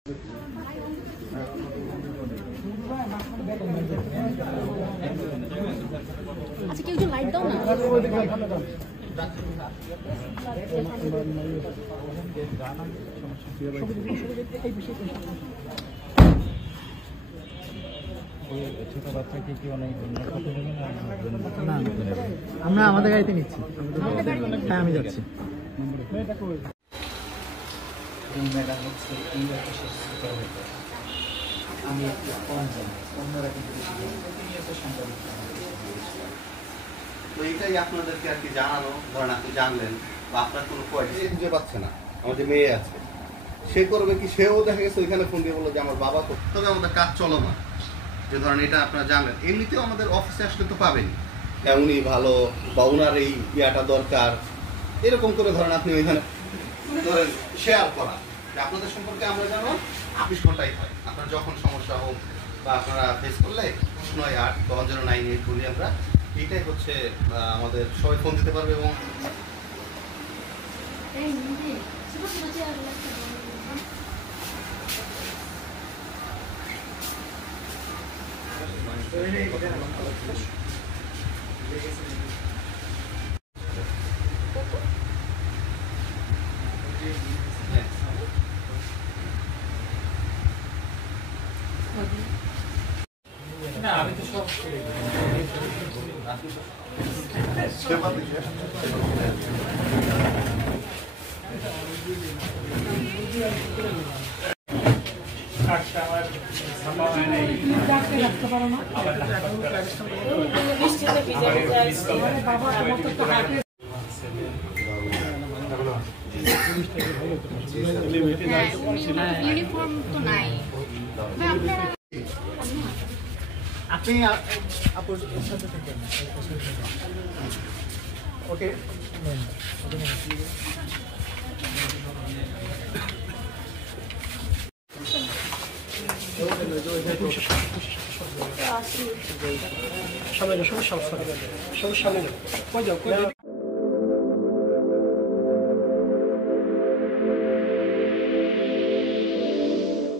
আচ্ছা কেউ একটু লাইট দাও না। আমরা আমাদের গাড়িতে নিচ্ছি। হ্যাঁ আমি যাচ্ছি। এই ম্যাডাম হচ্ছে এই অফিসের সুপারভাইজার। আমি একটু কম জানি, অন্যরা কিন্তু বেশি জানি। প্রতিনিয়ত সাংবাদিক তো এটাই আপনাদেরকে আর কি জানানো, ধরেন আপনি জানলেন বা আপনার কোনো কোয়ালিটি খুঁজে পাচ্ছে না, আমার যে মেয়ে আছে সে করবে কি, সেও দেখা গেছে ওইখানে ফোন দিয়ে বললো যে আমার বাবা করতে, তবে আমাদের কাজ চলমান। যে ধরেন এটা আপনারা জানলেন, এমনিতেও আমাদের অফিসে আসলে তো পাবেনি উনি ভালো বা ওনার এই ইয়াটা দরকার, এরকম করে ধরেন আপনি ওইখানে ধরেন শেয়ার করা যে আপনাদের সম্পর্কে আমরা জানো 24 ঘন্টাই হয়। আপনার যখন সমস্যা হোক বা আপনারা ফেস করলে 9-8-1098 বলি আমরা, এইটাই হচ্ছে আমাদের সবাই ফোন দিতে পারবে। এবং না আমি তো সব ইউনিফর্ম তো নাই। আপনি আপুর সাথে থাকেন। ওকে সবাই সব সামনে